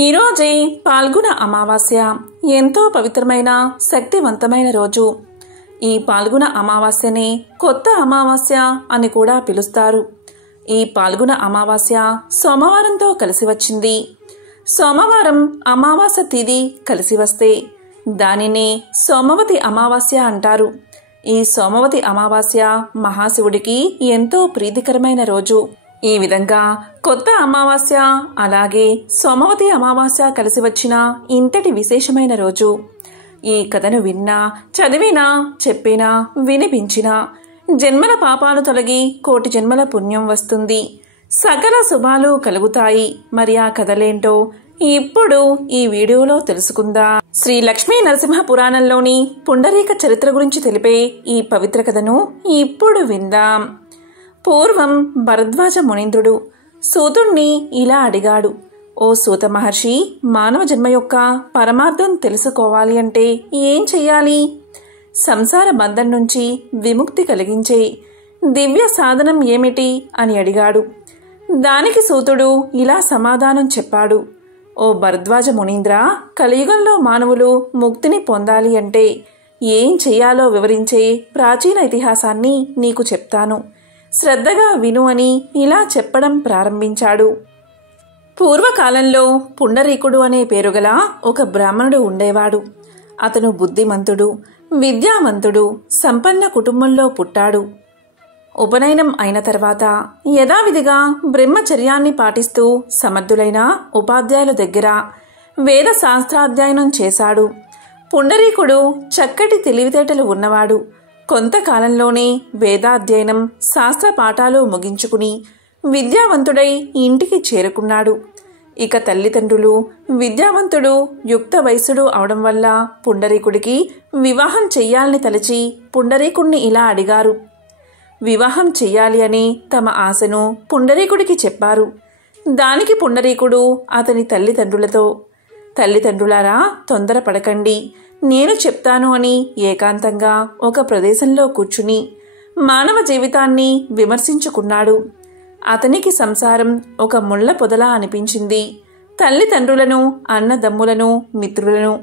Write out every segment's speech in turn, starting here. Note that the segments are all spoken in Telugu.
ఈరోజే పాల్గొన అమావాస్య ఎంతో పవిత్రమైన శక్తివంతమైన రోజు. ఈ పాల్గొన అమావాస్యని కొత్త అమావాస్య అని కూడా పిలుస్తారు. ఈ పాల్గొన అమావాస్య సోమవారంతో కలిసి వచ్చింది. సోమవారం అమావాస్య తిథి కలిసి వస్తే దానిని సోమవతి అమావాస్య అంటారు. ఈ సోమవతి అమావాస్య మహాశివుడికి ఎంతో ప్రీతికరమైన రోజు. ఈ విధంగా కొత్త అమావాస్య అలాగే సోమవతి అమావాస్య కలిసి వచ్చిన ఇంతటి విశేషమైన రోజు. ఈ కథను విన్నా, చదివినా, చెప్పినా, వినిపించినా జన్మల పాపాలు తొలగి కోటి జన్మల పుణ్యం వస్తుంది, సకల శుభాలు కలుగుతాయి. మరి ఆ కథలేంటో ఇప్పుడు ఈ వీడియోలో తెలుసుకుందాం. శ్రీ లక్ష్మీ నరసింహ పురాణంలోని పుండరీక చరిత్ర గురించి తెలిపే ఈ పవిత్ర కథను ఇప్పుడు విందాం. పూర్వం భరద్వాజ మునీంద్రుడు సూతుణ్ణి ఇలా అడిగాడు. ఓ సూత మహర్షి, మానవ జన్మ యొక్క పరమార్థం తెలుసుకోవాలి అంటే ఏం చెయ్యాలి? సంసార బంధం నుంచి విముక్తి కలిగించే దివ్య సాధనం ఏమిటి అని అడిగాడు. దానికి సూతుడు ఇలా సమాధానం చెప్పాడు. ఓ భరద్వాజ మునీంద్ర, కలియుగంలో మానవులు ముక్తిని పొందాలి అంటే ఏం చెయ్యాలో వివరించే ప్రాచీన ఇతిహాసాన్ని నీకు చెప్తాను, శ్రద్ధగా విను అని ఇలా చెప్పడం ప్రారంభించాడు. పూర్వకాలంలో పుండరీకుడు అనే పేరుగల ఒక బ్రాహ్మణుడు ఉండేవాడు. అతను బుద్ధిమంతుడు, విద్యావంతుడు, సంపన్న కుటుంబంలో పుట్టాడు. ఉపనయనం అయిన తర్వాత యథావిధిగా బ్రహ్మచర్యాన్ని పాటిస్తూ సమర్థులైన ఉపాధ్యాయుల దగ్గర వేద శాస్త్రాధ్యయనం చేశాడు. పుండరీకుడు చక్కటి తెలివితేటలు ఉన్నవాడు. కొంతకాలంలోనే వేదాధ్యయనం, శాస్త్ర పాఠాలు ముగించుకుని విద్యావంతుడై ఇంటికి చేరుకున్నాడు. ఇక తల్లిదండ్రులు విద్యావంతుడు, యుక్త వయసుడు అవడం వల్ల పుండరీకుడికి వివాహం చెయ్యాలని తలచి పుండరీకుణ్ణి ఇలా అడిగారు. వివాహం చెయ్యాలి అని తమ ఆశను పుండరీకుడికి చెప్పారు. దానికి పుండరీకుడు అతని తల్లిదండ్రులతో, తల్లిదండ్రులారా, తొందరపడకండి, నేను చెప్తాను అని ఏకాంతంగా ఒక ప్రదేశంలో కూర్చుని మానవ జీవితాన్ని విమర్శించుకున్నాడు. అతనికి సంసారం ఒక ముళ్ళ పొదలా అనిపించింది. తల్లిదండ్రులను, అన్నదమ్ములను, మిత్రులను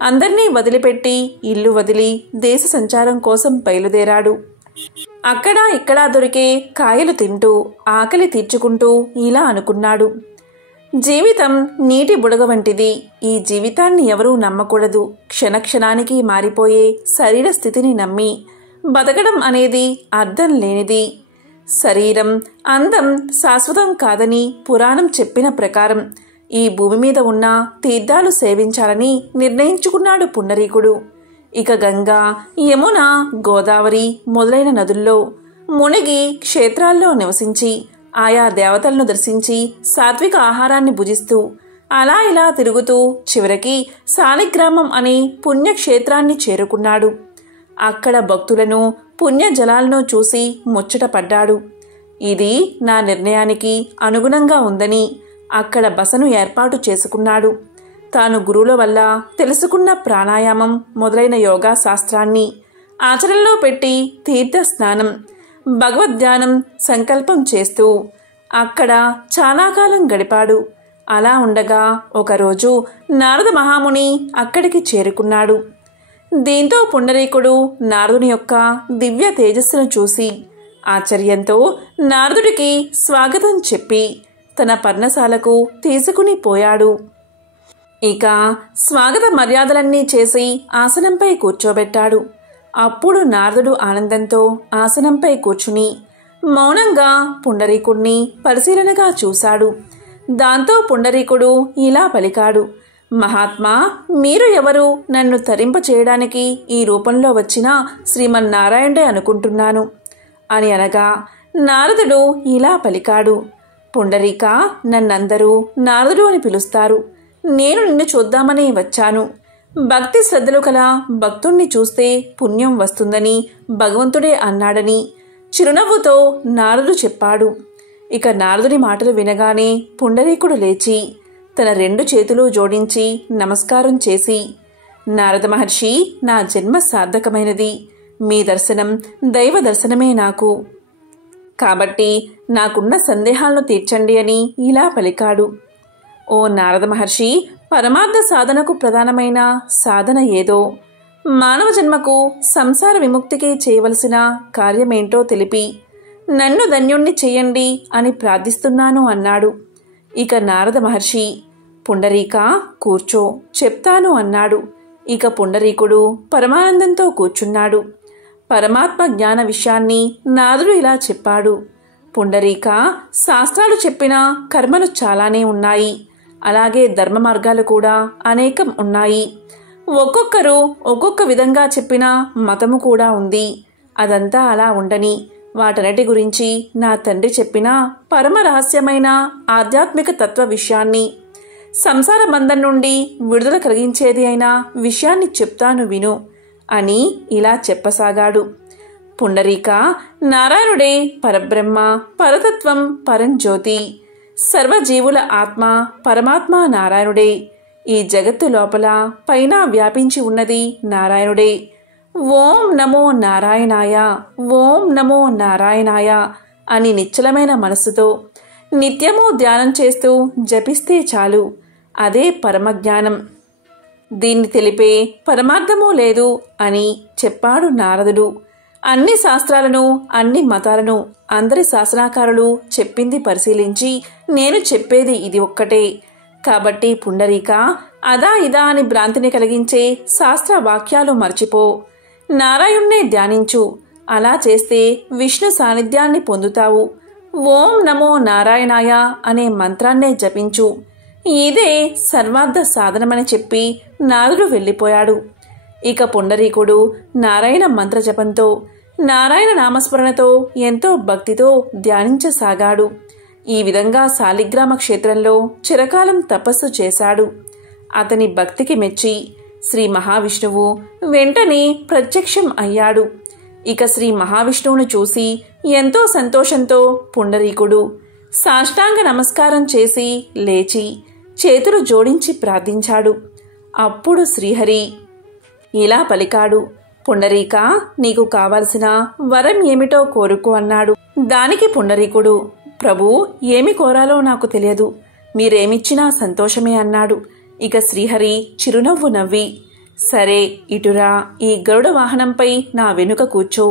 అందర్నీ వదిలిపెట్టి ఇల్లు వదిలి దేశ సంచారం కోసం బయలుదేరాడు. అక్కడా ఇక్కడా దొరికే కాయలు తింటూ ఆకలి తీర్చుకుంటూ ఇలా అనుకున్నాడు. జీవితం నీటి బుడగ వంటిది. ఈ జీవితాన్ని ఎవరూ నమ్మకూడదు. క్షణక్షణానికి మారిపోయే శరీర స్థితిని నమ్మి బతకడం అనేది అర్థం లేనిది. శరీరం, అందం శాశ్వతం కాదని పురాణం చెప్పిన ప్రకారం ఈ భూమి మీద ఉన్న తీర్థాలు సేవించాలని నిర్ణయించుకున్నాడు పుండరీకుడు. ఇక గంగా, యమున, గోదావరి మొదలైన నదుల్లో మునిగి క్షేత్రాల్లో నివసించి ఆయా దేవతలను దర్శించి సాత్విక ఆహారాన్ని భుజిస్తూ అలా ఇలా తిరుగుతూ చివరికి శాలిగ్రామం అనే పుణ్యక్షేత్రాన్ని చేరుకున్నాడు. అక్కడ భక్తులను, పుణ్య జలాలను చూసి ముచ్చట పడ్డాడు. ఇది నా నిర్ణయానికి అనుగుణంగా ఉందని అక్కడ బసను ఏర్పాటు చేసుకున్నాడు. తాను గురువుల వల్ల తెలుసుకున్న ప్రాణాయామం మొదలైన యోగా శాస్త్రాన్ని ఆచరణలో పెట్టి తీర్థ స్నానం, భగవద్ధ్యానం సంకల్పం చేస్తూ అక్కడ చాలా కాలం గడిపాడు. అలా ఉండగా ఒకరోజు నారద మహాముని అక్కడికి చేరుకున్నాడు. దీంతో పుండరీకుడు నారదుని యొక్క దివ్య తేజస్సును చూసి ఆశ్చర్యంతో నారదుడికి స్వాగతం చెప్పి తన పర్ణశాలకు తీసుకుని పోయాడు. ఇక స్వాగత మర్యాదలన్నీ చేసి ఆసనంపై కూర్చోబెట్టాడు. అప్పుడు నారదుడు ఆనందంతో ఆసనంపై కూర్చుని మౌనంగా పుండరీకుణ్ణి పరిశీలనగా చూశాడు. దాంతో పుండరీకుడు ఇలా పలికాడు. మహాత్మా, మీరు ఎవరు? నన్ను తరింప చేయడానికి ఈ రూపంలో వచ్చిన శ్రీమన్నారాయణుడే అనుకుంటున్నాను అని అనగా నారదుడు ఇలా పలికాడు. పుండరీక, నన్నందరూ నారదుడు అని పిలుస్తారు. నేను నిన్ను చూద్దామని వచ్చాను. భక్తి శ్రద్ధలు కల భక్తుణ్ణి చూస్తే పుణ్యం వస్తుందని భగవంతుడే అన్నాడని చిరునవ్వుతో నారదుడు చెప్పాడు. ఇక నారదుడి మాటలు వినగానే పుండరీకుడు లేచి తన 2 చేతులు జోడించి నమస్కారం చేసి, నారద మహర్షి, నా జన్మ సార్థకమైనది. మీ దర్శనం దైవ దర్శనమే నాకు. కాబట్టి నాకున్న సందేహాలను తీర్చండి అని ఇలా పలికాడు. ఓ నారద మహర్షి, పరమార్థ సాధనకు ప్రధానమైన సాధన ఏదో, మానవ జన్మకు సంసార విముక్తికి చేయవలసిన కార్యమేంటో తెలిపి నన్ను ధన్యుణ్ణి చెయ్యండి అని ప్రార్థిస్తున్నాను అన్నాడు. ఇక నారద మహర్షి, పుండరీక కూర్చో, చెప్తాను అన్నాడు. ఇక పుండరీకుడు పరమానందంతో కూర్చున్నాడు. పరమాత్మ జ్ఞాన విషయాన్ని నారదుడు ఇలా చెప్పాడు. పుండరీక, శాస్త్రాలు చెప్పిన కర్మలు చాలానే ఉన్నాయి. అలాగే ధర్మ మార్గాలు కూడా అనేకం ఉన్నాయి. ఒక్కొక్కరు ఒక్కొక్క విధంగా చెప్పిన మతము కూడా ఉంది. అదంతా అలా ఉండని, వాటన్నిటి గురించి నా తండ్రి చెప్పిన పరమ రహస్యమైన ఆధ్యాత్మిక తత్వ విషయాన్ని, సంసార బంధం నుండి విడుదల కలిగించేది అయిన విషయాన్ని చెప్తాను విను అని ఇలా చెప్పసాగాడు. పుండరీక, నారాయణుడే పరబ్రహ్మ, పరతత్వం, పరంజ్యోతి, సర్వజీవుల ఆత్మ పరమాత్మ నారాయణుడే. ఈ జగత్తు లోపల పైన వ్యాపించి ఉన్నది నారాయణుడే. ఓం నమో నారాయణాయ, ఓం నమో నారాయణాయ అని నిశ్చలమైన మనస్సుతో నిత్యము ధ్యానం చేస్తూ జపిస్తే చాలు. అదే పరమజ్ఞానం. దీన్ని తెలిపే పరమార్థమూ లేదు అని చెప్పాడు నారదుడు. అన్ని శాస్త్రాలను, అన్ని మతాలను, అందరి శాసనాకారులు చెప్పింది పరిశీలించి నేను చెప్పేది ఇది ఒక్కటే. కాబట్టి పుండరీక, అదా ఇదా అని భ్రాంతిని కలిగించే శాస్త్ర వాక్యాలు మర్చిపో. నారాయణ్ణే ధ్యానించు. అలా చేస్తే విష్ణు సాన్నిధ్యాన్ని పొందుతావు. ఓం నమో నారాయణాయ అనే మంత్రాన్నే జపించు. ఇదే సర్వార్థ సాధనమని చెప్పి నారదుడు వెళ్ళిపోయాడు. ఇక పుండరీకుడు నారాయణ మంత్ర జపంతో, నారాయణ నామస్మరణతో ఎంతో భక్తితో ధ్యానించసాగాడు. ఈ విధంగా శాలిగ్రామ క్షేత్రంలో చిరకాలం తపస్సు చేశాడు. అతని భక్తికి మెచ్చి శ్రీ మహావిష్ణువు వెంటనే ప్రత్యక్షం అయ్యాడు. ఇక శ్రీ మహావిష్ణువును చూసి ఎంతో సంతోషంతో పుండరీకుడు సాష్టాంగ నమస్కారం చేసి లేచి చేతులు జోడించి ప్రార్థించాడు. అప్పుడు శ్రీహరి ఇలా పలికాడు. పుండరీక, నీకు కావలసిన వరం ఏమిటో కోరుకో అన్నాడు. దానికి పుండరీకుడు, ప్రభు, ఏమి కోరాలో నాకు తెలియదు, మీరేమిచ్చినా సంతోషమే అన్నాడు. ఇక శ్రీహరి చిరునవ్వు నవ్వి, సరే ఇటురా, ఈ గరుడ వాహనంపై నా వెనుక కూర్చో,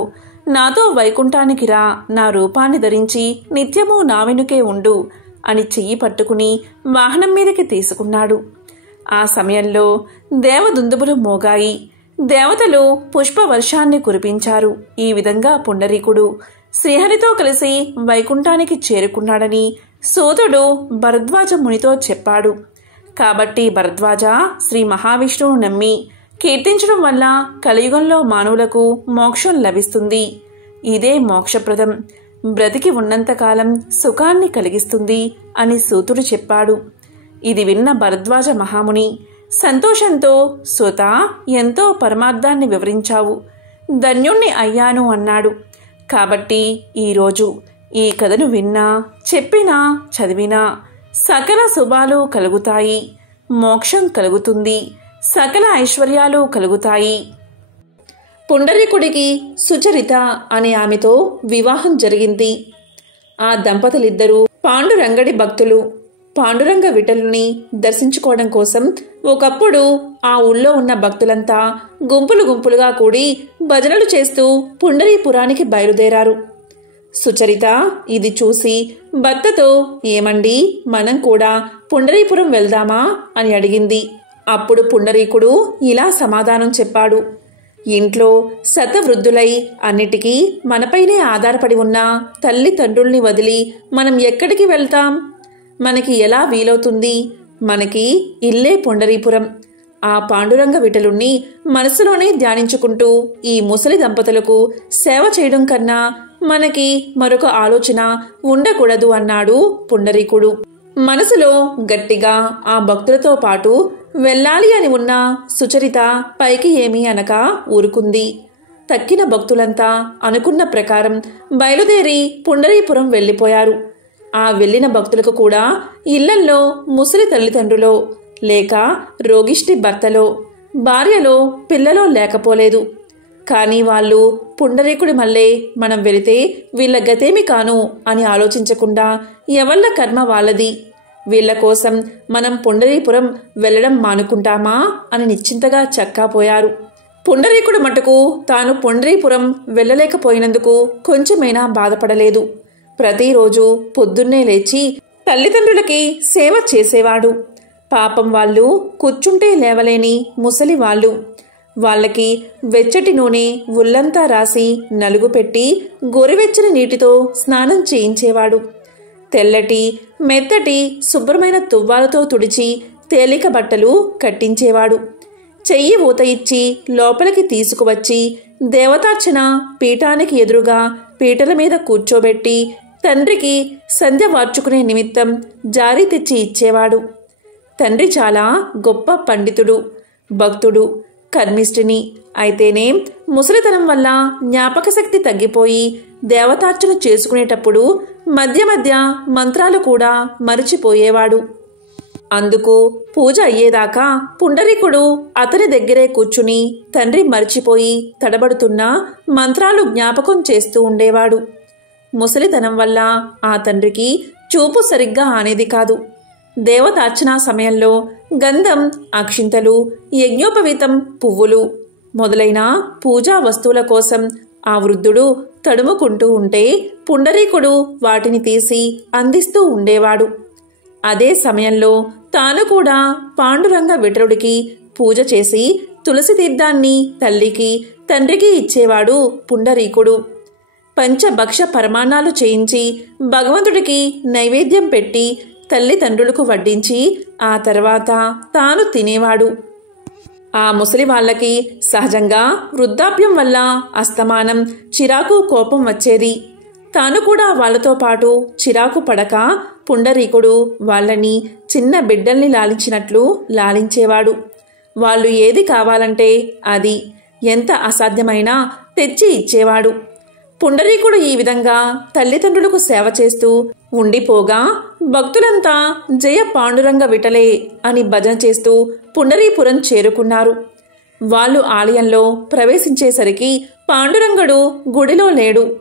నాతో వైకుంఠానికి రా, నా రూపాన్ని ధరించి నిత్యము నా వెనుకే ఉండు అని చెయ్యి పట్టుకుని వాహనం మీదకి తీసుకున్నాడు. ఆ సమయంలో దేవదుందుబులు మోగాయి. దేవతలు పుష్పవర్షాన్ని కురిపించారు. ఈ విధంగా పుండరీకుడు శ్రీహరితో కలిసి వైకుంఠానికి చేరుకున్నాడని సూతుడు భరద్వాజ మునితో చెప్పాడు. కాబట్టి భరద్వాజ శ్రీ మహావిష్ణువును నమ్మి కీర్తించడం వల్ల కలియుగంలో మానవులకు మోక్షం లభిస్తుంది. ఇదే మోక్షప్రదం, బ్రతికి ఉన్నంతకాలం సుఖాన్ని కలిగిస్తుంది అని సూతుడు చెప్పాడు. ఇది విన్న భరద్వాజ మహాముని సంతోషంతో, సూత, ఎంతో పరమార్థాన్ని వివరించావు, ధన్యుణ్ణి అయ్యాను అన్నాడు. కాబట్టి ఈరోజు ఈ కథను విన్నా, చెప్పినా, చదివినా సకల శుభాలు కలుగుతాయి, మోక్షం కలుగుతుంది, సకల ఐశ్వర్యాలు కలుగుతాయి. పుండరీకుడికి సుచరిత అనే ఆమెతో వివాహం జరిగింది. ఆ దంపతులిద్దరూ పాండురంగడి భక్తులు. పాండురంగ విఠలుని దర్శించుకోవడం కోసం ఒకప్పుడు ఆ ఊళ్ళో ఉన్న భక్తులంతా గుంపులు గుంపులుగా కూడి భజనలు చేస్తూ పుండరీపురానికి బయలుదేరారు. సుచరిత ఇది చూసి భర్తతో, ఏమండి, మనం కూడా పుండరీపురం వెళ్దామా అని అడిగింది. అప్పుడు పుండరీకుడు ఇలా సమాధానం చెప్పాడు. ఇంట్లో శతవృద్ధులై అన్నిటికీ మనపైనే ఆధారపడి ఉన్న తల్లిదండ్రుల్ని వదిలి మనం ఎక్కడికి వెళ్తాం? మనకి ఎలా వీలవుతుంది? మనకి ఇల్లే పుండరీపురం. ఆ పాండురంగ విఠలుణ్ణి మనసులోనే ధ్యానించుకుంటూ ఈ ముసలి దంపతులకు సేవ చేయడం కన్నా మనకి మరొక ఆలోచన ఉండకూడదు అన్నాడు పుండరీకుడు. మనసులో గట్టిగా ఆ భక్తులతో పాటు వెళ్ళాలి అని ఉన్న సుచరిత పైకి ఏమీ అనక ఊరుకుంది. తక్కిన భక్తులంతా అనుకున్న ప్రకారం బయలుదేరి పుండరీపురం వెళ్ళిపోయారు. ఆ వెళ్లిన భక్తులకు కూడా ఇళ్లల్లో ముసలి తల్లిదండ్రులో, లేక రోగిష్టి భర్తలో, భార్యలో, పిల్లలో లేకపోలేదు. కానీ వాళ్ళు పుండరీకుడి మళ్ళే మనం వెళితే వీళ్ళ గతేమి కాను అని ఆలోచించకుండా ఎవళ్ళ కర్మ వాళ్ళది, వీళ్ల కోసం మనం పుండరీపురం వెళ్లడం మానుకుంటామా అని నిశ్చింతగా చక్కాపోయారు. పుండరీకుడు మటుకు తాను పుండరీపురం వెళ్లలేకపోయినందుకు కొంచెమైనా బాధపడలేదు. ప్రతిరోజు పొద్దున్నే లేచి తల్లిదండ్రులకి సేవ చేసేవాడు. పాపం వాళ్ళు కూర్చుంటే లేవలేని ముసలి వాళ్ళు. వాళ్ళకి వెచ్చటి నూనె ఒళ్ళంతా రాసి నలుగు పెట్టి గోరువెచ్చని నీటితో స్నానం చేయించేవాడు. తెల్లటి మెత్తటి శుభ్రమైన తువ్వాలతో తుడిచి తేలిక బట్టలు కట్టించేవాడు. చెయ్యి ఊత ఇచ్చి లోపలికి తీసుకువచ్చి దేవతార్చన పీఠానికి ఎదురుగా పీటల మీద కూర్చోబెట్టి తండ్రికి సంధ్య వార్చుకునే నిమిత్తం జారీ తెచ్చి ఇచ్చేవాడు. తండ్రి చాలా గొప్ప పండితుడు, భక్తుడు, కర్మిష్ఠిని అయితేనే ముసలితనం వల్ల జ్ఞాపక శక్తి తగ్గిపోయి దేవతార్చన చేసుకునేటప్పుడు మధ్య మధ్య మంత్రాలు కూడా మరిచిపోయేవాడు. అందుకు పూజ అయ్యేదాకా పుండరీకుడు అతని దగ్గరే కూర్చుని తండ్రి మరిచిపోయి తడబడుతున్న మంత్రాలు జ్ఞాపకం చేస్తూ ఉండేవాడు. ముసలితనం వల్ల ఆ తండ్రికి చూపు సరిగ్గా ఆనేది కాదు. దేవతార్చనా సమయంలో గంధం, అక్షింతలు, యజ్ఞోపవీతం, పువ్వులు మొదలైన పూజా వస్తువుల కోసం ఆ వృద్ధుడు తడుముకుంటూ ఉంటే పుండరీకుడు వాటిని తీసి అందిస్తూ ఉండేవాడు. అదే సమయంలో తాను కూడా పాండురంగ విఠలుడికి పూజ చేసి తులసి తీర్థాన్ని తల్లికి తండ్రికి ఇచ్చేవాడు పుండరీకుడు. పంచభక్ష పరమాన్నాలు చేయించి భగవంతుడికి నైవేద్యం పెట్టి తల్లిదండ్రులకు వడ్డించి ఆ తర్వాత తాను తినేవాడు. ఆ ముసలి వాళ్ళకి సహజంగా వృద్ధాప్యం వల్ల అస్తమానం చిరాకు, కోపం వచ్చేది. తాను కూడా వాళ్లతో పాటు చిరాకు పడక పుండరీకుడు వాళ్ళని చిన్న బిడ్డల్ని లాలించినట్లు లాలించేవాడు. వాళ్ళు ఏది కావాలంటే అది ఎంత అసాధ్యమైనా తెచ్చి ఇచ్చేవాడు. పుండరీకుడు ఈ విధంగా తల్లిదండ్రులకు సేవ చేస్తూ ఉండిపోగా భక్తులంతా జయ పాండురంగ విఠలే అని భజన చేస్తూ పుండరీపురం చేరుకున్నారు. వాళ్ళు ఆలయంలో ప్రవేశించేసరికి పాండురంగడు గుడిలో లేడు.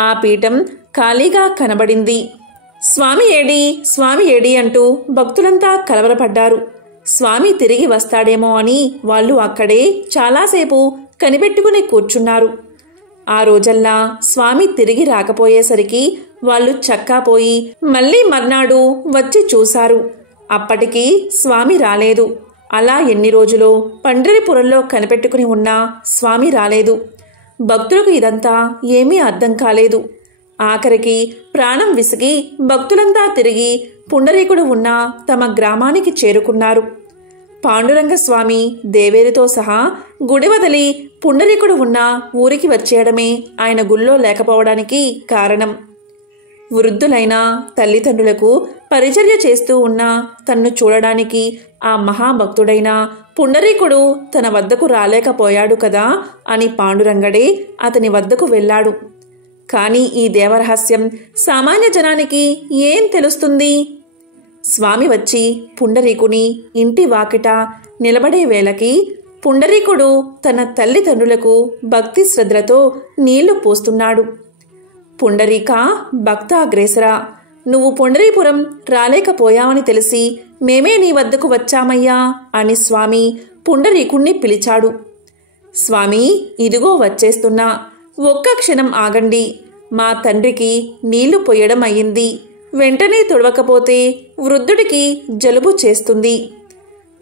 ఆ పీఠం ఖాళీగా కనబడింది. స్వామి ఏడి, స్వామి ఏడి అంటూ భక్తులంతా కలవరపడ్డారు. స్వామి తిరిగి వస్తాడేమో అని వాళ్ళు అక్కడే చాలాసేపు కనిపెట్టుకుని కూర్చున్నారు. ఆ రోజల్లా స్వామి తిరిగి రాకపోయేసరికి వాళ్ళు చక్కాపోయి మళ్లీ మర్నాడు వచ్చి చూశారు. అప్పటికి స్వామి రాలేదు. అలా ఎన్ని రోజులో పండరీపురంలో కనిపెట్టుకుని ఉన్నా స్వామి రాలేదు. భక్తులకు ఇదంతా ఏమీ అర్థం కాలేదు. ఆఖరికి ప్రాణం విసిగి భక్తులంతా తిరిగి పుండరీకుడు ఉన్న తమ గ్రామానికి చేరుకున్నారు. పాండురంగస్వామి దేవేరితో సహా గుడి వదిలి పుండరీకుడు ఉన్న ఊరికి వచ్చేయడమే ఆయన గుళ్ళో లేకపోవడానికి కారణం. వృద్ధులైన తల్లిదండ్రులకు పరిచర్య చేస్తూ ఉన్న తన్ను చూడడానికి ఆ మహాభక్తుడైన పుండరీకుడు తన వద్దకు రాలేకపోయాడు కదా అని పాండురంగడే అతని వద్దకు వెళ్ళాడు. కాని ఈ దేవరహస్యం సామాన్య జనానికి ఏం తెలుస్తుంది? స్వామి వచ్చి పుండరీకుని ఇంటి వాకిట నిలబడే వేళకి పుండరీకుడు తన తల్లిదండ్రులకు భక్తి శ్రద్ధలతో నీళ్లు పోస్తున్నాడు. పుండరీక భక్త అగ్రేసరా, నువ్వు పుండరీపురం రాలేకపోయావని తెలిసి మేమే నీ వద్దకు వచ్చామయ్యా అని స్వామి పుండరీకుణ్ణి పిలిచాడు. స్వామి, ఇదిగో వచ్చేస్తున్నా, ఒక్క క్షణం ఆగండి. మా తండ్రికి నీళ్లు పొయ్యడం అయ్యింది. వెంటనే తుడవకపోతే వృద్ధుడికి జలుబు చేస్తుంది.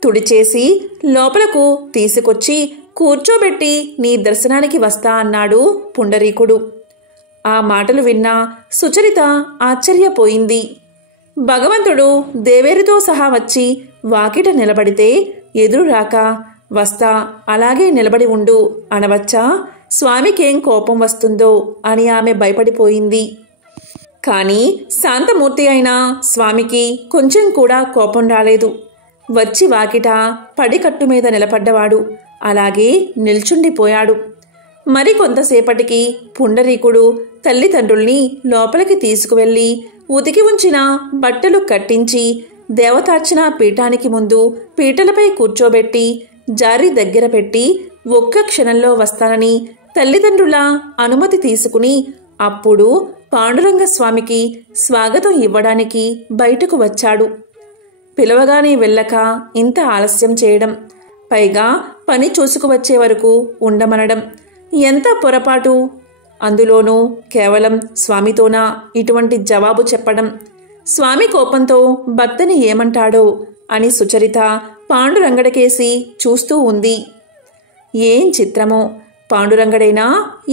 తుడిచేసి లోపలకు తీసుకొచ్చి కూర్చోబెట్టి నీ దర్శనానికి వస్తా అన్నాడు పుండరీకుడు. ఆ మాటలు విన్న సుచరిత ఆశ్చర్యపోయింది. భగవంతుడు దేవేరితో సహా వచ్చి వాకిట నిలబడితే ఎదురు రాక వస్తా, అలాగే నిలబడి ఉండు అనవచ్చా? స్వామికేం కోపం వస్తుందో అని ఆమె భయపడిపోయింది. కాని శాంతమూర్తి అయిన స్వామికి కొంచెం కూడా కోపం రాలేదు. వచ్చి వాకిట పడికట్టు మీద నిలబడ్డవాడు అలాగే నిల్చుండిపోయాడు. మరికొంతసేపటికి పుండరీకుడు తల్లిదండ్రుల్ని లోపలికి తీసుకువెళ్లి ఉతికి ఉంచిన బట్టలు కట్టించి దేవతార్చన పీఠానికి ముందు పీటలపై కూర్చోబెట్టి జారి దగ్గర పెట్టి ఒక్క క్షణంలో వస్తానని తల్లిదండ్రుల అనుమతి తీసుకుని అప్పుడు పాండురంగస్వామికి స్వాగతం ఇవ్వడానికి బయటకు వచ్చాడు. పిలవగానే వెళ్ళక ఇంత ఆలస్యం చేయడం, పైగా పని చూసుకువచ్చే వరకు ఉండమనడం ఎంత పొరపాటు! అందులోనూ కేవలం స్వామితోనా ఇటువంటి జవాబు చెప్పడం? స్వామి కోపంతో భర్తని ఏమంటాడో అని సుచరిత పాండురంగడికేసి చూస్తూ ఉంది. ఏం చిత్రమో! పాండురంగడేనా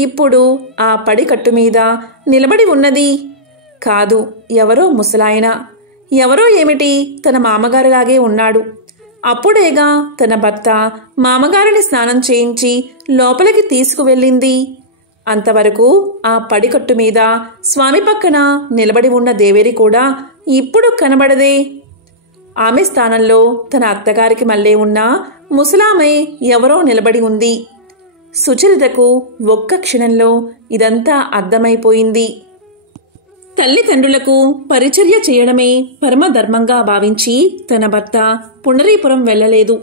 ఇప్పుడు ఆ పడికట్టు మీద నిలబడి ఉన్నది? కాదు, ఎవరో ముసలాయన. ఎవరో ఏమిటి, తన మామగారిలాగే ఉన్నాడు. అప్పుడేగా తన భర్త మామగారిని స్నానం చేయించి లోపలికి తీసుకువెళ్ళింది. అంతవరకు ఆ పడికట్టు మీద స్వామి పక్కన నిలబడి ఉన్న దేవేరి కూడా ఇప్పుడు కనబడదే. ఆమె స్థానంలో తన అత్తగారికి మళ్ళీ ఉన్న ముసలామె ఎవరో నిలబడి ఉంది. సుచరితకు ఒక్క క్షణంలో ఇదంతా అర్థమైపోయింది. తల్లిదండ్రులకు పరిచర్య చేయడమే పరమధర్మంగా భావించి తన భర్త పుండరీపురం వెళ్ళలేదు.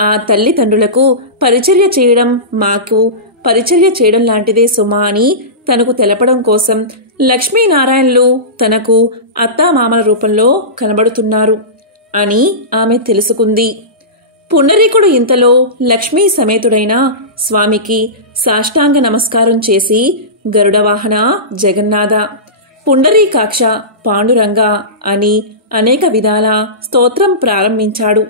ఆ తల్లిదండ్రులకు పరిచర్య చేయడం మాకు పరిచర్య చేయడం లాంటిదే సుమా అని తనకు తెలపడం కోసం లక్ష్మీనారాయణలు తనకు అత్తామామల రూపంలో కనబడుతున్నారు అని ఆమె తెలుసుకుంది. పుండరీకుడు ఇంతలో లక్ష్మీ సమేతుడైన స్వామికి సాష్టాంగ నమస్కారం చేసి గరుడవాహన జగన్నాథ, పుండరీకాక్ష, పాండురంగ అని అనేక విధాల స్తోత్రం ప్రారంభించాడు.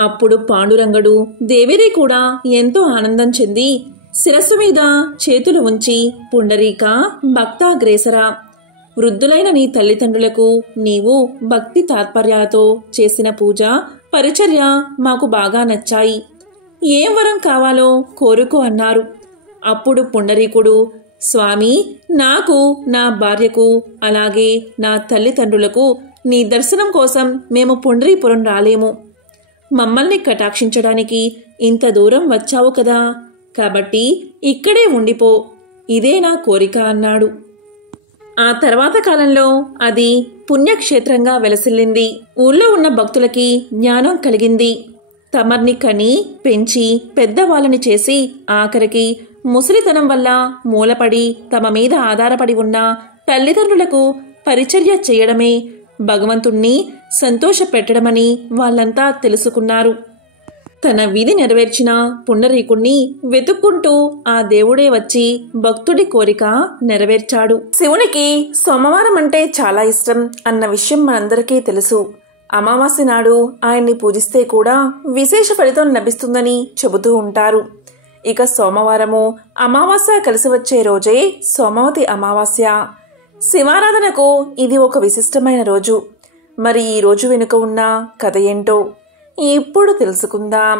అప్పుడు పాండురంగడు దేవేరి కూడా ఎంతో ఆనందం చెంది శిరస్సు మీద చేతులు ఉంచి, పుండరీక భక్తాగ్రేసర, వృద్ధులైన నీ తల్లిదండ్రులకు నీవు భక్తి తాత్పర్యాలతో చేసిన పూజ పరిచర్య మాకు బాగా నచ్చాయి. ఏం వరం కావాలో కోరుకో అన్నారు. అప్పుడు పుండరీకుడు, స్వామి, నాకు, నా భార్యకు, అలాగే నా తల్లిదండ్రులకు నీ దర్శనం కోసం మేము పుండరీపురం రాలేము. మమ్మల్ని కటాక్షించడానికి ఇంత దూరం వచ్చావు కదా, కాబట్టి ఇక్కడే ఉండిపో, ఇదే నా కోరిక అన్నాడు. ఆ తర్వాత కాలంలో అది పుణ్యక్షేత్రంగా వెలసిల్లింది. ఊళ్ళో ఉన్న భక్తులకి జ్ఞానం కలిగింది. తమర్ని కని పెంచి పెద్దవాళ్ళని చేసి ఆఖరికి ముసలితనం వల్ల మూలపడి తమ మీద ఆధారపడి ఉన్న తల్లిదండ్రులకు పరిచర్య చేయడమే భగవంతుణ్ణి సంతోషపెట్టడమని వాళ్ళంతా తెలుసుకున్నారు. తన విధి నెరవేర్చిన పుండరీకుణ్ణి వెతుక్కుంటూ ఆ దేవుడే వచ్చి భక్తుడి కోరిక నెరవేర్చాడు. శివునికి సోమవారం అంటే చాలా ఇష్టం అన్న విషయం మనందరికీ తెలుసు. అమావాస్య నాడు ఆయన్ని పూజిస్తే కూడా విశేష ఫలితం లభిస్తుందని చెబుతూ ఉంటారు. ఇక సోమవారము అమావాస్య కలిసి వచ్చే రోజే సోమవతి అమావాస్య. శివారాధనకు ఇది ఒక విశిష్టమైన రోజు. మరి ఈ రోజు వెనుక ఉన్న కథ ఏంటో ఇప్పుడు తెలుసుకుందాం.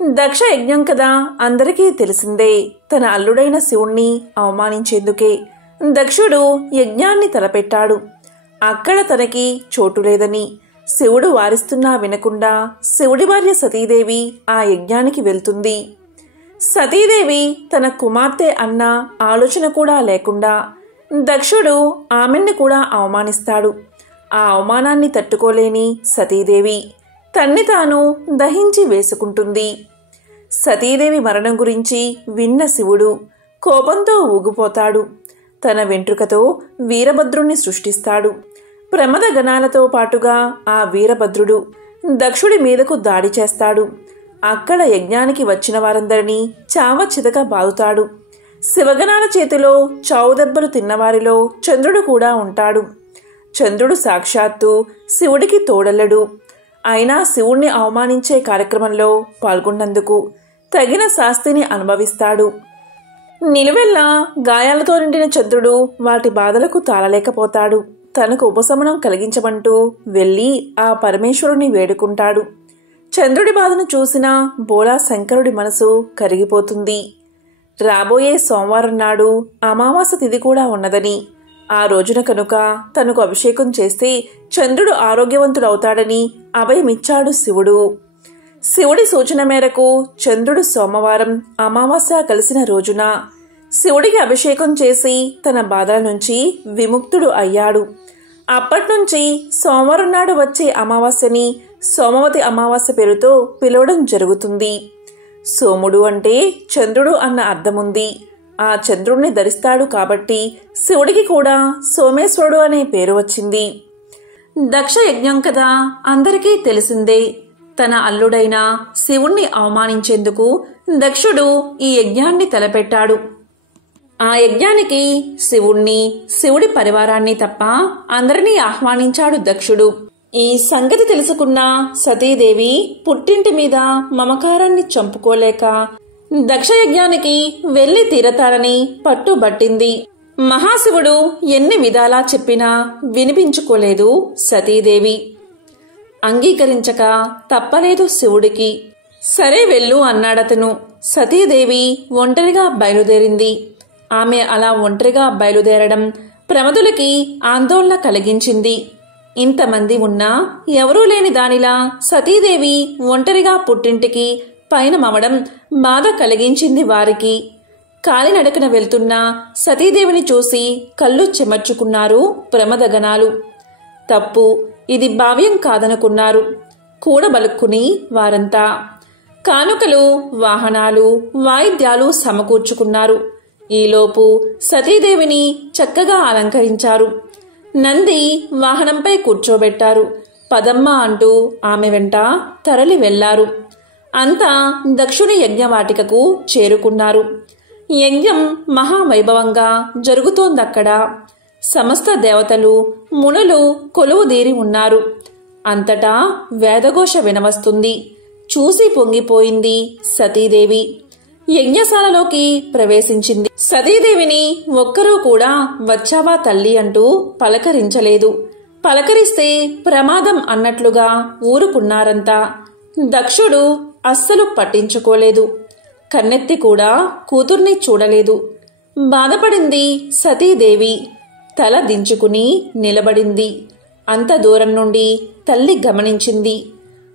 దక్ష యజ్ఞం కదా అందరికీ తెలిసిందే. తన అల్లుడైన శివుణ్ణి అవమానించేందుకే దక్షుడు యజ్ఞాన్ని తలపెట్టాడు. అక్కడ తనకి చోటు లేదని శివుడు వారిస్తున్నా వినకుండా శివుడి భార్య సతీదేవి ఆ యజ్ఞానికి వెళ్తుంది. సతీదేవి తన కుమార్తె అన్న ఆలోచన కూడా లేకుండా దక్షుడు ఆమెన్ని కూడా అవమానిస్తాడు. ఆ అవమానాన్ని తట్టుకోలేని సతీదేవి తన్ని తాను దహించి వేసుకుంటుంది. సతీదేవి మరణం గురించి విన్న శివుడు కోపంతో ఊగిపోతాడు. తన వెంట్రుకతో వీరభద్రుణ్ణి సృష్టిస్తాడు. ప్రమద గణాలతో పాటుగా ఆ వీరభద్రుడు దక్షుడి మీదకు దాడి చేస్తాడు. అక్కడ యజ్ఞానికి వచ్చిన వారందరినీ చావచితక బాదుతాడు. శివగణాల చేతిలో చావుదెబ్బలు తిన్నవారిలో చంద్రుడు కూడా ఉంటాడు. చంద్రుడు సాక్షాత్తు శివుడికి తోడల్లడు. అయినా శివుణ్ణి అవమానించే కార్యక్రమంలో పాల్గొన్నందుకు తగిన శాస్తిని అనుభవిస్తాడు. నిలువెల్లా గాయాలతో నిండిన చంద్రుడు వాటి బాధలకు తాళలేకపోతాడు. తనకు ఉపశమనం కలిగించమంటూ వెళ్ళి ఆ పరమేశ్వరుని వేడుకుంటాడు. చంద్రుడి బాధను చూసిన బోలా శంకరుడి మనసు కరిగిపోతుంది. రాబోయే సోమవారం నాడు అమావాస్య తిథి కూడా ఉన్నదని, ఆ రోజున కనుక తనకు అభిషేకం చేస్తే చంద్రుడు ఆరోగ్యవంతుడవుతాడని అభయమిచ్చాడు శివుడు. శివుడి సూచన మేరకు చంద్రుడు సోమవారం అమావాస్య కలిసిన రోజున శివుడికి అభిషేకం చేసి తన బాధల నుంచి విముక్తుడు అయ్యాడు. అప్పట్నుంచి సోమవారం నాడు వచ్చే అమావాస్యని సోమవతి అమావాస్య పేరుతో పిలవడం జరుగుతుంది. సోముడు అంటే చంద్రుడు అన్న అర్థముంది. ఆ చంద్రుణ్ణి ధరిస్తాడు కాబట్టి శివుడికి కూడా సోమేశ్వరుడు అనే పేరు వచ్చింది. దక్ష యజ్ఞం కదా అందరికీ తెలిసిందే. తన అల్లుడైన శివుణ్ణి అవమానించేందుకు దక్షుడు ఈ యజ్ఞాన్ని తలపెట్టాడు. ఆ యజ్ఞానికి శివుణ్ణి, శివుడి పరివారాన్ని తప్ప అందరినీ ఆహ్వానించాడు దక్షుడు. ఈ సంగతి తెలుసుకున్న సతీదేవి పుట్టింటి మీద మమకారాన్ని చంపుకోలేక దక్షయజ్ఞానికి వెళ్లి తీరతారని పట్టుబట్టింది. మహాశివుడు ఎన్ని విధాలా చెప్పినా వినిపించుకోలేదు సతీదేవి. అంగీకరించక తప్పలేదు శివుడికి. సరే వెళ్ళు అన్నాడతను. సతీదేవి ఒంటరిగా బయలుదేరింది. ఆమె అలా ఒంటరిగా బయలుదేరడం ప్రమదులకి ఆందోళన కలిగించింది. ఇంతమంది ఉన్నా ఎవరూ లేని దానిలా సతీదేవి ఒంటరిగా పుట్టింటికి పయనమవడం బాధ కలిగించింది వారికి. కాలినడకన వెళ్తున్న సతీదేవిని చూసి కళ్ళు చెమర్చుకున్నారు ప్రమదగణాలు. తప్పు, ఇది భావ్యం కాదనుకున్నారు కూడబలుక్కుని వారంతా. కానుకలు, వాహనాలు, వాయిద్యాలు సమకూర్చుకున్నారు. ఈలోపు సతీదేవిని చక్కగా అలంకరించారు. నంది వాహనంపై కూర్చోబెట్టారు. పదమ్మ అంటూ ఆమె వెంట తరలి వెళ్లారు. అంతా దక్షుని యజ్ఞవాటికకు చేరుకున్నారు. యజ్ఞం మహావైభవంగా జరుగుతోందక్కడ. సమస్త దేవతలు, మునులు కొలువుదీరి ఉన్నారు. అంతటా వేదఘోష వినవస్తుంది. చూసి పొంగిపోయింది సతీదేవి. యజ్ఞశాలలోకి ప్రవేశించింది. సతీదేవిని ఒక్కరూ కూడా వచ్చావా తల్లి అంటూ పలకరించలేదు. పలకరిస్తే ప్రమాదం అన్నట్లుగా ఊరుకున్నారంతా. దక్షుడు అస్సలు పట్టించుకోలేదు. కన్నెత్తి కూడా కూతుర్ని చూడలేదు. బాధపడింది సతీదేవి. తల దించుకుని నిలబడింది. అంత దూరం నుండి తల్లి గమనించింది.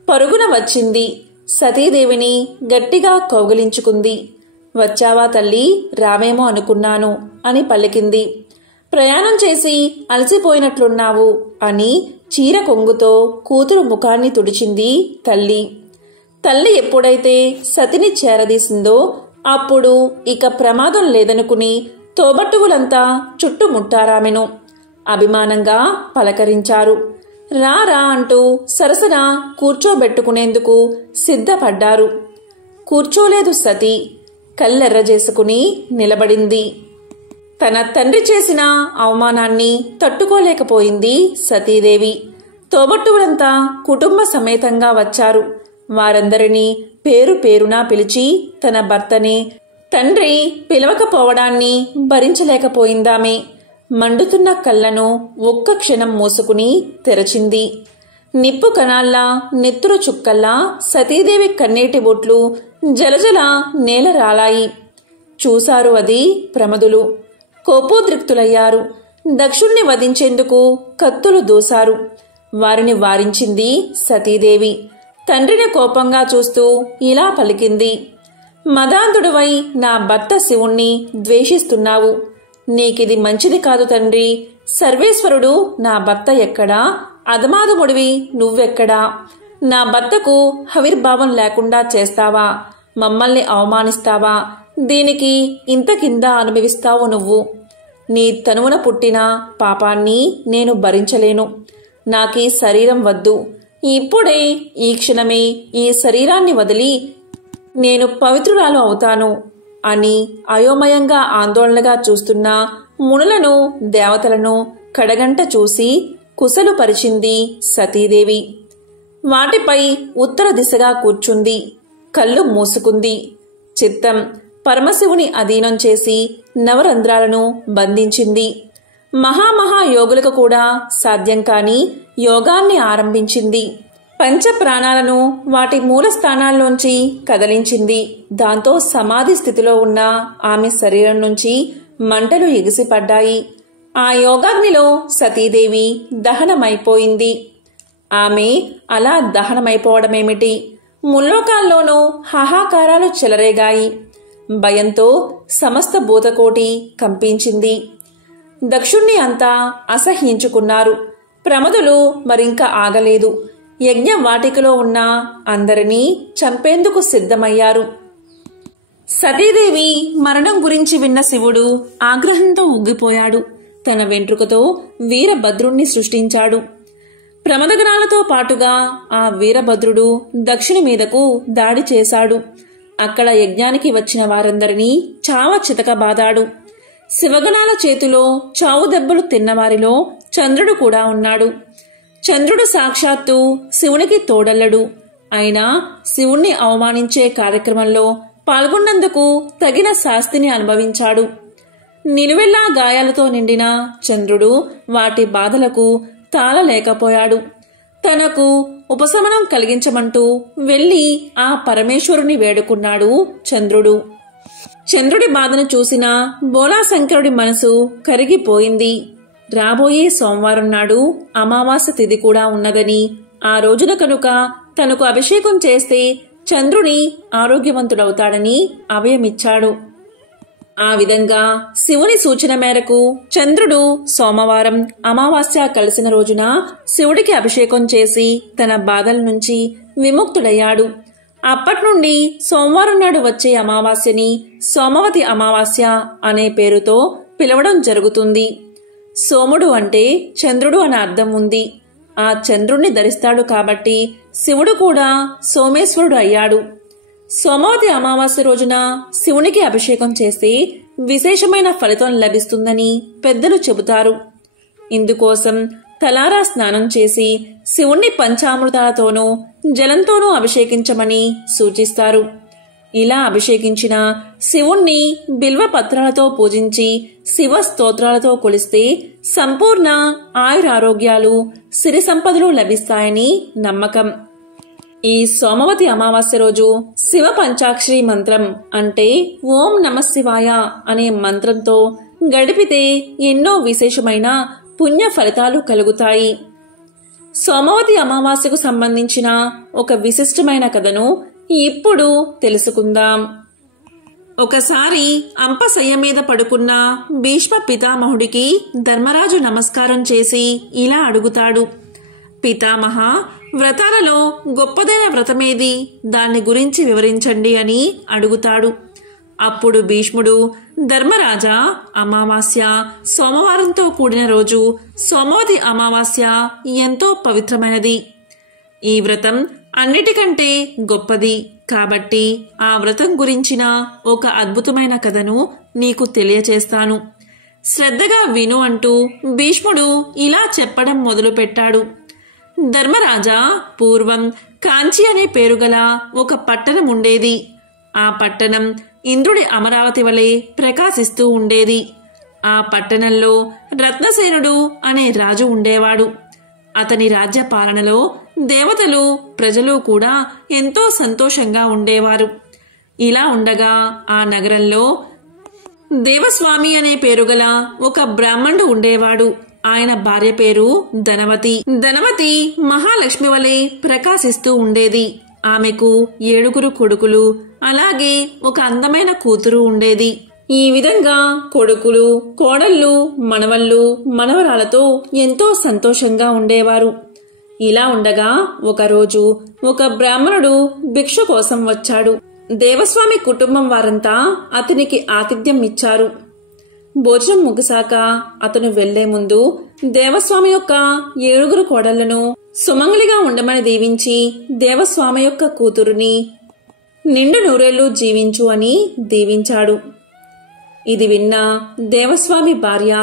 పరుగున వచ్చింది. సతీదేవిని గట్టిగా కౌగిలించుకుంది. వచ్చావా తల్లి, రావేమో అనుకున్నాను అని పలికింది. ప్రయాణం చేసి అలసిపోయినట్లున్నావు అని చీర కొంగుతో కూతురు ముఖాన్ని తుడిచింది తల్లి. తల్లి ఎప్పుడైతే సతిని చేరదీసిందో అప్పుడు ఇక ప్రమాదం లేదనుకుని తోబట్టువులంతా చుట్టుముట్టారామెను. అభిమానంగా పలకరించారు. రారా అంటూ సరసన కూర్చోబెట్టుకునేందుకు సిద్ధపడ్డారు. కూర్చోలేదు సతి. కళ్ళెర్రజేసుకుని నిలబడింది. తన తండ్రి చేసిన అవమానాన్ని తట్టుకోలేకపోయింది సతీదేవి. తోబట్టువులంతా కుటుంబ సమేతంగా వచ్చారు. వారందరినీ పేరు పేరునా పిలిచి తన భర్తని తండ్రి పిలవకపోవడాన్ని భరించలేకపోయిందామె. మండుతున్న కళ్ళను ఒక్క క్షణం మూసుకుని తెరచింది. నిప్పు కణాల్లా, నెత్తురు చుక్కల్లా సతీదేవి కన్నీటి బొట్లు జలజల నేల రాలాయి. చూశారు అది ప్రమదులు. కోపోద్రిక్తులయ్యారు. దక్షుణ్ణి వధించేందుకు కత్తులు దూశారు. వారిని వారించింది సతీదేవి. తండ్రిని కోపంగా చూస్తూ ఇలా పలికింది. మదాంధుడువై నా భర్త శివుణ్ణి ద్వేషిస్తున్నావు. నీకిది మంచిది కాదు తండ్రి. సర్వేశ్వరుడు నా భర్త ఎక్కడా, అధమాధముడివి నువ్వెక్కడా? నా భర్తకు హవిర్భావం లేకుండా చేస్తావా? మమ్మల్ని అవమానిస్తావా? దీనికి ఇంత కింద అనుభవిస్తావు నువ్వు. నీ తనువున పుట్టిన పాపాన్ని నేను భరించలేను. నాకీ శరీరం వద్దు. ఇప్పుడే ఈ క్షణమే ఈ శరీరాన్ని వదిలి నేను పవిత్రురాలు అవుతాను అని అయోమయంగా ఆందోళనగా చూస్తున్న మునులను, దేవతలను కడగంట చూసి కుశలు పరిచింది సతీదేవి. వాటిపై ఉత్తర దిశగా కూర్చుంది. కళ్ళు మూసుకుంది. చిత్తం పరమశివుని అధీనం చేసి నవరంధ్రాలను బంధించింది. మహాయోగులకు కూడా సాధ్యం కాని యోగాన్ని ఆరంభించింది. పంచ ప్రాణాలను వాటి మూల స్థానాల్లోంచి కదలించింది. దాంతో సమాధి స్థితిలో ఉన్న ఆమె శరీరం నుంచి మంటలు ఎగిసిపడ్డాయి. ఆ యోగాగ్నిలో సతీదేవి దహనమైపోయింది. ఆమె అలా దహనమైపోవడమేమిటి? ముల్లోకాల్లోనూ హాహాకారాలు చెలరేగాయి. భయంతో సమస్త భూతకోటి కంపించింది. దక్షుణ్ణి అంతా అసహ్యించుకున్నారు. ప్రమదులు మరింక ఆగలేదు. యజ్ఞ వాటికలో ఉన్న అందరినీ చంపేందుకు సిద్ధమయ్యారు. సతీదేవి మరణం గురించి విన్న శివుడు ఆగ్రహంతో ఉగ్గిపోయాడు. తన వెంట్రుకతో వీరభద్రుణ్ణి సృష్టించాడు. ప్రమదగణాలతో పాటుగా ఆ వీరభద్రుడు దక్షిణ మీదకు దాడి చేశాడు. అక్కడ యజ్ఞానికి వచ్చిన వారందరినీ చితకబాదాడు. శివగణాల చేతిలో చావు దెబ్బలు తిన్నవారిలో చంద్రుడు కూడా ఉన్నాడు. చంద్రుడు సాక్షాత్తు శివునికి తోడల్లడు. అయినా శివుణ్ణి అవమానించే కార్యక్రమంలో పాల్గొన్నందుకు తగిన శాస్తిని అనుభవించాడు. నిలువెల్లా గాయాలతో నిండిన చంద్రుడు వాటి బాధలకు తాళలేకపోయాడు. తనకు ఉపశమనం కలిగించమంటూ వెళ్లి ఆ పరమేశ్వరుని వేడుకున్నాడు చంద్రుడు. చంద్రుడి బాధను చూసిన బోలాశంకరుడి మనసు కరిగిపోయింది. రాబోయే సోమవారం నాడు అమావాస్య తిథి కూడా ఉన్నదని, ఆ రోజున కనుక తనకు అభిషేకం చేస్తే చంద్రుని ఆరోగ్యవంతుడవుతాడని అభయమిచ్చాడు. ఆ విధంగా శివుని సూచన మేరకు చంద్రుడు సోమవారం అమావాస్య కలిసిన రోజున శివుడికి అభిషేకం చేసి తన బాధల నుంచి విముక్తుడయ్యాడు. అప్పట్నుండి సోమవారం నాడు వచ్చే అమావాస్యని సోమవతి అమావాస్య అనే పేరుతో పిలవడం జరుగుతుంది. సోముడు అంటే చంద్రుడు అనే అర్థం ఉంది. ఆ చంద్రుణ్ణి ధరిస్తాడు కాబట్టి శివుడు కూడా సోమేశ్వరుడు అయ్యాడు. సోమవతి అమావాస్య రోజున శివునికి అభిషేకం చేస్తే విశేషమైన ఫలితం లభిస్తుందని పెద్దలు చెబుతారు. ఇందుకోసం తలారా స్నానం చేసి శివుణ్ణి పంచామృతాలతోనూ జలంతోనూ అభిషేకించమని సూచిస్తారు. ఇలా అభిషేకించిన శివుణ్ణి బిల్వ పత్రాలతో పూజించి శివ స్తోత్రాలతో కొలిస్తే సంపూర్ణ ఆయురారోగ్యాలు సిరి సంపదలు లభిస్తాయని నమ్మకం. ఈ సోమవతి అమావాస్య రోజు శివ పంచాక్షరి మంత్రం అంటే ఓం నమః శివాయ అనే మంత్రంతో గడిపితే ఎన్నో విశేషమైన పుణ్య ఫలితాలు కలుగుతాయి. సోమవతి అమావాస్యకు సంబంధించిన ఒక విశిష్టమైన కథను ఇప్పుడు తెలుసుకుందాం. ఒకసారి అంపశయ్య మీద పడుకున్న భీష్మ పితామహుడికి ధర్మరాజు నమస్కారం చేసి ఇలా అడుగుతాడు. పితామహ, వ్రతాలలో గొప్పదైన వ్రతమేది? దాన్ని గురించి వివరించండి అని అడుగుతాడు. అప్పుడు భీష్ముడు, ధర్మరాజా, అమావాస్య సోమవారంతో కూడిన రోజు సోమవతి అమావాస్య ఎంతో పవిత్రమైనది. ఈ వ్రతం అన్నిటికంటే గొప్పది కాబట్టి ఆ వ్రతం గురించిన ఒక అద్భుతమైన కథను నీకు తెలియచేస్తాను. శ్రద్ధగా విను అంటూ భీష్ముడు ఇలా చెప్పడం మొదలుపెట్టాడు. ధర్మరాజా, పూర్వం కాంచి అనే పేరుగల ఒక పట్టణం ఉండేది. ఆ పట్టణం ఇంద్రుడి అమరావతి వలె ప్రకాశిస్తూ ఉండేది. ఆ పట్టణంలో రత్నసేనుడు అనే రాజు ఉండేవాడు. అతని రాజ్య పాలనలో దేవతలు, ప్రజలు కూడా ఎంతో సంతోషంగా ఉండేవారు. ఇలా ఉండగా ఆ నగరంలో దేవస్వామి అనే పేరుగల ఒక బ్రాహ్మణుడు ఉండేవాడు. ఆయన భార్య పేరు ధనవతి. ధనవతి మహాలక్ష్మి వలె ప్రకాశిస్తూ ఉండేది. ఆమెకు 7 కొడుకులు, అలాగే ఒక అందమైన కూతురు ఉండేది. ఈ విధంగా కొడుకులు, కోడళ్ళు, మనవళ్ళు, మనవరాలతో ఎంతో సంతోషంగా ఉండేవారు. ఇలా ఉండగా ఒకరోజు ఒక బ్రాహ్మణుడు భిక్ష కోసం వచ్చాడు. దేవస్వామి కుటుంబం వారంతా అతనికి ఆతిథ్యం ఇచ్చారు. భోజనం ముగిశాక అతను వెళ్లే ముందు దేవస్వామి యొక్క 7 కోడళ్లను సుమంగలిగా ఉండమని దీవించి దేవస్వామి యొక్క కూతురుని నిండు నూరేళ్లు జీవించు అని దీవించాడు. ఇది విన్న దేవస్వామి భార్య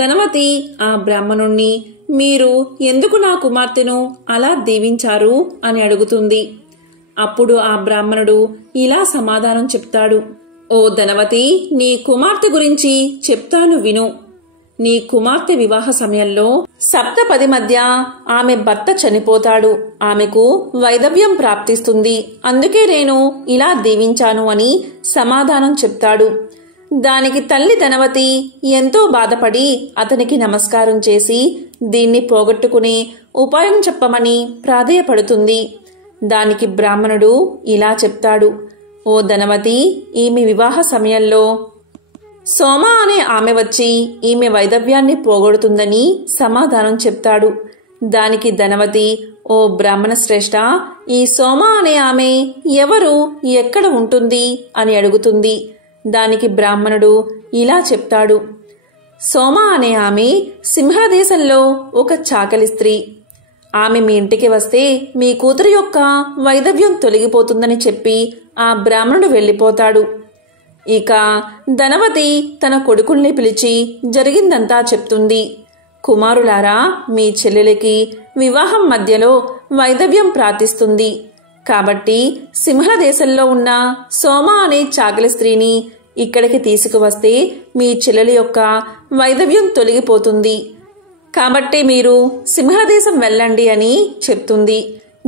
ధనవతి ఆ బ్రాహ్మణుణ్ణి, మీరు ఎందుకు నా కుమార్తెను అలా దీవించారు అని అడుగుతుంది. అప్పుడు ఆ బ్రాహ్మణుడు ఇలా సమాధానం చెప్తాడు. ఓ ధనవతి, నీ కుమార్తె గురించి చెప్తాను విను. నీ కుమార్తె వివాహ సమయంలో సప్తపది మధ్య ఆమె భర్త చనిపోతాడు. ఆమెకు వైధవ్యం ప్రాప్తిస్తుంది. అందుకే నేను ఇలా దీవించాను అని సమాధానం చెప్తాడు. దానికి తల్లి ధనవతి ఎంతో బాధపడి అతనికి నమస్కారం చేసి దీన్ని పోగొట్టుకునే ఉపాయం చెప్పమని ప్రాధేయపడుతుంది. దానికి బ్రాహ్మణుడు ఇలా చెప్తాడు. ఓ ధనవతి, ఈమె వివాహ సమయంలో సోమ అనే ఆమె వచ్చి ఈమె వైధవ్యాన్ని పోగొడుతుందని సమాధానం చెప్తాడు. దానికి ధనవతి, ఓ బ్రాహ్మణ శ్రేష్ఠ, ఈ సోమ అనే ఆమె ఎవరు, ఎక్కడ ఉంటుంది అని అడుగుతుంది. దానికి బ్రాహ్మణుడు ఇలా చెప్తాడు. సోమ అనే ఆమె సింహదేశంలో ఒక చాకలి స్త్రీ. ఆమె మీ ఇంటికి వస్తే మీ కూతురు యొక్క వైధవ్యం తొలగిపోతుందని చెప్పి ఆ బ్రాహ్మణుడు వెళ్ళిపోతాడు. ఇక ధనవతి తన కొడుకుల్ని పిలిచి జరిగిందంతా చెప్తుంది. కుమారులారా, మీ చెల్లెలికి వివాహం మధ్యలో వైధవ్యం ప్రార్థిస్తుంది. కాబట్టి సింహళ దేశంలో ఉన్న సోమ అనే చాకలి స్త్రీని ఇక్కడికి తీసుకువస్తే మీ చెల్లెలి యొక్క వైధవ్యం తొలగిపోతుంది. కాబట్టి మీరు సింహళ దేశం వెళ్ళండి అని చెప్తుంది.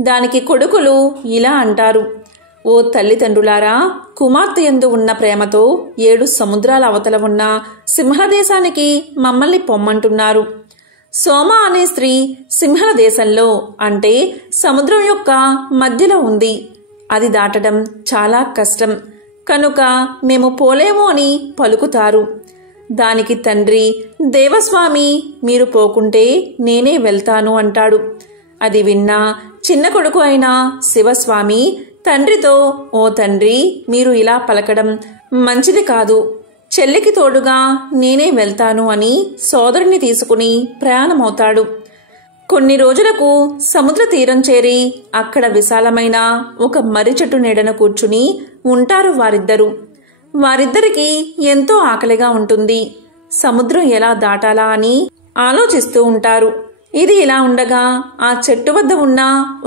దానికి కొడుకులు ఇలా అంటారు: ఓ తల్లిదండ్రులారా, కుమార్తె యందు ఉన్న ప్రేమతో 7 సముద్రాల అవతల ఉన్న సింహళ దేశానికి మమ్మల్ని పొమ్మంటున్నారు. సోమ అనే స్త్రీ సింహళ దేశంలో అంటే సముద్రం యొక్క మధ్యలో ఉంది. అది దాటడం చాలా కష్టం కనుక మేము పోలేము అని పలుకుతారు. దానికి తండ్రి దేవస్వామి, మీరు పోకుంటే నేనే వెళ్తాను అంటాడు. అది విన్న చిన్న కొడుకు అయిన శివస్వామి తండ్రితో, ఓ తండ్రి, మీరు ఇలా పలకడం మంచిది కాదు. చెల్లికి తోడుగా నేనే వెళ్తాను అని సోదరుని తీసుకుని ప్రయాణమవుతాడు. కొన్ని రోజులకు సముద్ర తీరం చేరి అక్కడ విశాలమైన ఒక మర్రి చెట్టు నీడన కూర్చుని ఉంటారు వారిద్దరూ. వారిద్దరికి ఎంతో ఆకలిగా ఉంటుంది. సముద్రం ఎలా దాటాలా అని ఆలోచిస్తూ ఉంటారు. ఇది ఇలా ఉండగా ఆ చెట్టు వద్ద ఉన్న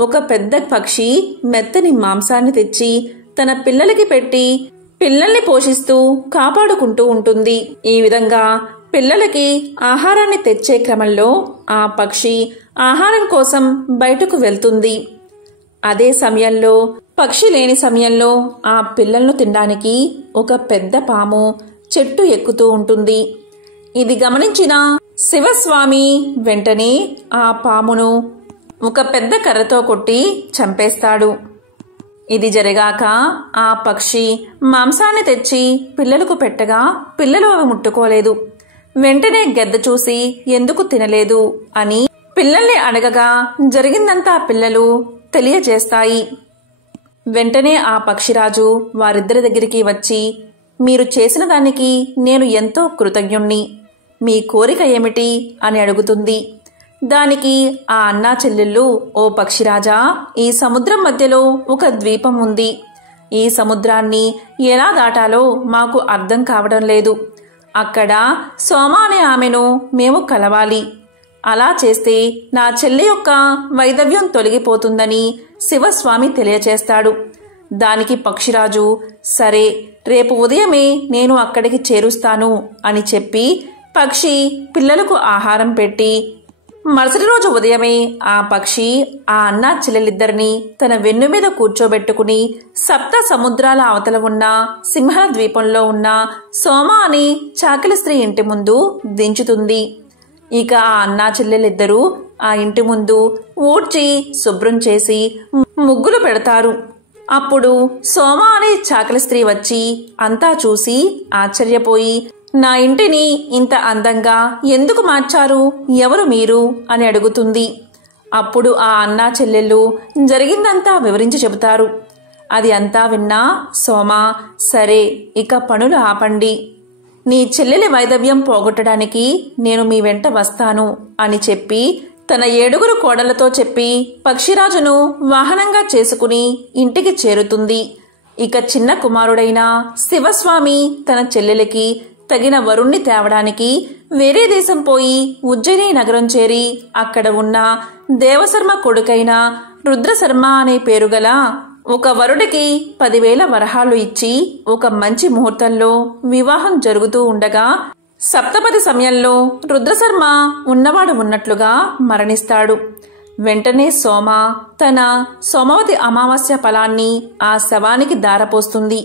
ఒక పెద్ద పక్షి మెత్తని మాంసాన్ని తెచ్చి తన పిల్లలకి పెట్టి పిల్లల్ని పోషిస్తూ కాపాడుకుంటూ ఉంటుంది. ఈ విధంగా పిల్లలకి ఆహారాన్ని తెచ్చే క్రమంలో ఆ పక్షి ఆహారం కోసం బయటకు వెళ్తుంది. అదే సమయంలో పక్షి లేని సమయంలో ఆ పిల్లలను తినడానికి ఒక పెద్ద పాము చెట్టు ఎక్కుతూ ఉంటుంది. ఇది గమనించిన శివస్వామి వెంటనే ఆ పామును ఒక పెద్ద కర్రతో కొట్టి చంపేస్తాడు. ఇది జరిగాక ఆ పక్షి మాంసాన్ని తెచ్చి పిల్లలకు పెట్టగా పిల్లలు అవి ముట్టుకోలేదు. వెంటనే గెద్ద చూసి ఎందుకు తినలేదు అని పిల్లల్ని అడగగా జరిగిందంతా పిల్లలు తెలియజేస్తాయి. వెంటనే ఆ పక్షిరాజు వారిద్దరి దగ్గరికి వచ్చి, మీరు చేసిన దానికి నేను ఎంతో కృతజ్ఞుణ్ణి. మీ కోరిక ఏమిటి అని అడుగుతుంది. దానికి ఆ అన్నా చెల్లెళ్ళు, ఓ పక్షిరాజా, ఈ సముద్రం మధ్యలో ఒక ద్వీపం ఉంది. ఈ సముద్రాన్ని ఎలా దాటాలో మాకు అర్థం కావడం లేదు. అక్కడ సోమ అనే ఆమెను మేము కలవాలి. అలా చేస్తే నా చెల్లి యొక్క వైధవ్యం తొలగిపోతుందని శివస్వామి తెలియచేస్తాడు. దానికి పక్షిరాజు, సరే, రేపు ఉదయమే నేను అక్కడికి చేరుస్తాను అని చెప్పి పక్షి పిల్లలకు ఆహారం పెట్టి మరుసటి రోజు ఉదయమే ఆ పక్షి ఆ అన్నా చెల్లెలిద్దరినీ తన వెన్ను మీద కూర్చోబెట్టుకుని 7 సముద్రాల అవతల ఉన్న సింహళ ద్వీపంలో ఉన్న సోమ అని చాకలి స్త్రీ ఇంటి ముందు దించుతుంది. ఇక ఆ అన్నా చెల్లెలిద్దరూ ఆ ఇంటి ముందు ఊడ్చి శుభ్రం చేసి ముగ్గులు పెడతారు. అప్పుడు సోమ అనే చాకలి స్త్రీ వచ్చి అంతా చూసి ఆశ్చర్యపోయి, నా ఇంటిని ఇంత అందంగా ఎందుకు మార్చారు, ఎవరు మీరు అని అడుగుతుంది. అప్పుడు ఆ అన్నా చెల్లెళ్ళు జరిగిందంతా వివరించి చెబుతారు. అది అంతా విన్నా సోమ, సరే, ఇక పనులు ఆపండి. నీ చెల్లెలి వైధవ్యం పోగొట్టడానికి నేను మీ వెంట వస్తాను అని చెప్పి తన 7 కోడళ్లతో చెప్పి పక్షిరాజును వాహనంగా చేసుకుని ఇంటికి చేరుతుంది. ఇక చిన్న కుమారుడైన శివస్వామి తన చెల్లెలికి తగిన వరుణ్ణి తేవడానికి వేరే దేశం పోయి ఉజ్జయిని నగరం చేరి అక్కడ ఉన్న దేవశర్మ కొడుకైన రుద్రశర్మ అనే పేరుగల ఒక వరుడికి 10,000 వరహాలు ఇచ్చి ఒక మంచి ముహూర్తంలో వివాహం జరుగుతూ ఉండగా సప్తపది సమయంలో రుద్రశర్మ ఉన్నవాడు ఉన్నట్లుగా మరణిస్తాడు. వెంటనే సోమ తన సోమవతి అమావాస్య ఫలాన్ని ఆ శవానికి దారపోస్తుంది.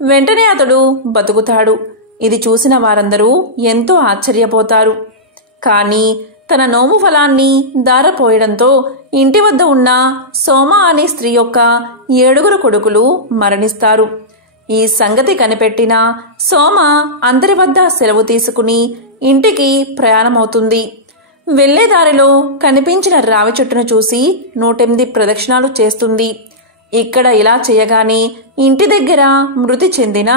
వెంటనే అతడు బతుకుతాడు. ఇది చూసిన వారందరూ ఎంతో ఆశ్చర్యపోతారు. కానీ తన నోము ఫలాన్ని దారపోయడంతో ఇంటి వద్ద ఉన్న సోమ అనే స్త్రీ యొక్క 7 కొడుకులు మరణిస్తారు. ఈ సంగతి కనిపెట్టిన సోమ అందరి వద్ద సెలవు తీసుకుని ఇంటికి ప్రయాణమవుతుంది. వెళ్లే దారిలో కనిపించిన రావి చెట్టును చూసి 108 ప్రదక్షిణాలు చేస్తుంది. ఇక్కడ ఇలా చేయగానే ఇంటి దగ్గర మృతి చెందిన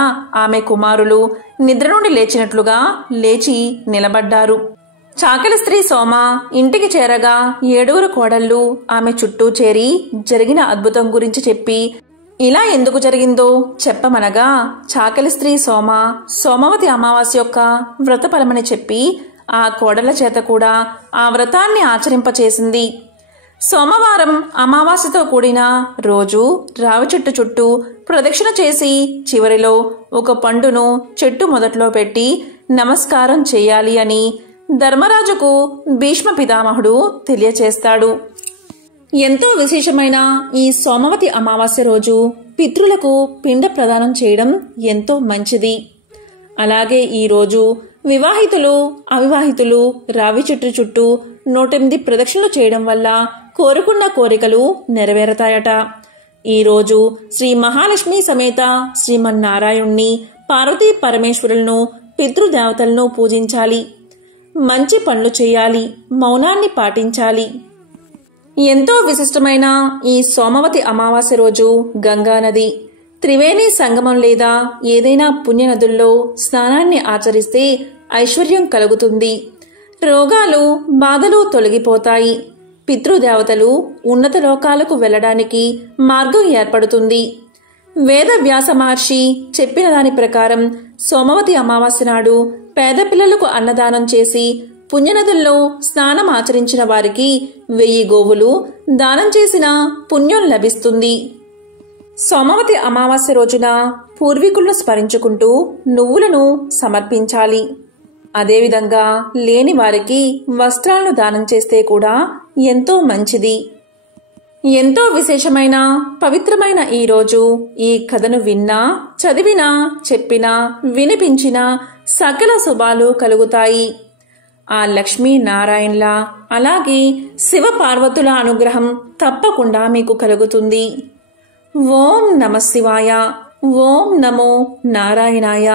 ఆమె కుమారులు నిద్ర నుండి లేచినట్లుగా లేచి నిలబడ్డారు. చాకలి స్త్రీ సోమ ఇంటికి చేరగా 7 కోడళ్ళు ఆమె చుట్టూ చేరి జరిగిన అద్భుతం గురించి చెప్పి ఇలా ఎందుకు జరిగిందో చెప్పమనగా చాకలి స్త్రీ సోమ సోమవతి అమావాస్య యొక్క వ్రతఫలమని చెప్పి ఆ కోడళ్ల చేత కూడా ఆ వ్రతాన్ని ఆచరింపచేసింది. సోమవారం అమావాస్యతో కూడిన రోజు రావి చెట్టు చుట్టూ ప్రదక్షిణ చేసి చివరిలో ఒక పండును చెట్టు మొదట్లో పెట్టి నమస్కారం చేయాలి అని ధర్మరాజుకు భీష్మ పితామహుడు తెలియచేస్తాడు. ఎంతో విశేషమైన ఈ సోమవతి అమావాస్య రోజు పితృలకు పిండ ప్రదానం చేయడం ఎంతో మంచిది. అలాగే ఈ రోజు వివాహితులు అవివాహితులు రావి చెట్టు చుట్టూ 108 ప్రదక్షిణలు చేయడం వల్ల కోరుకున్న కోరికలు నెరవేరతాయట. ఈ రోజు శ్రీ మహాలక్ష్మి సమేత శ్రీమన్నారాయణ్ణి పార్వతీ పరమేశ్వరులను పితృదేవతలను పూజించాలి. మంచి పనులు చేయాలి. మౌనాన్ని పాటించాలి. ఎంతో విశిష్టమైన ఈ సోమవతి అమావాస్య రోజు గంగానది త్రివేణి సంగమం లేదా ఏదైనా పుణ్యనదుల్లో స్నానాన్ని ఆచరిస్తే ఐశ్వర్యం కలుగుతుంది. రోగాలు బాధలు తొలగిపోతాయి. పితృదేవతలు ఉన్నత లోకాలకు వెళ్లడానికి మార్గం ఏర్పడుతుంది. వేద వ్యాస మహర్షి చెప్పిన దాని ప్రకారం సోమవతి అమావాస్య నాడు పేద పిల్లలకు అన్నదానం చేసి పుణ్యనదుల్లో స్నానం ఆచరించిన వారికి 1000 గోవులు దానం చేసిన పుణ్యం లభిస్తుంది. సోమవతి అమావాస్య రోజున పూర్వీకులను స్మరించుకుంటూ నువ్వులను సమర్పించాలి. అదేవిధంగా లేని వారికి వస్త్రాలను దానం చేస్తే కూడా ఎంతో మంచిది. ఎంతో విశేషమైన పవిత్రమైన ఈ రోజు ఈ కథను విన్నా చదివినా చెప్పినా వినిపించినా సకల శుభాలు కలుగుతాయి. ఆ లక్ష్మీ నారాయణల అలాగే శివ పార్వతుల అనుగ్రహం తప్పకుండా మీకు కలుగుతుంది. ఓం నమః శివాయ. ఓం నమో నారాయణాయ.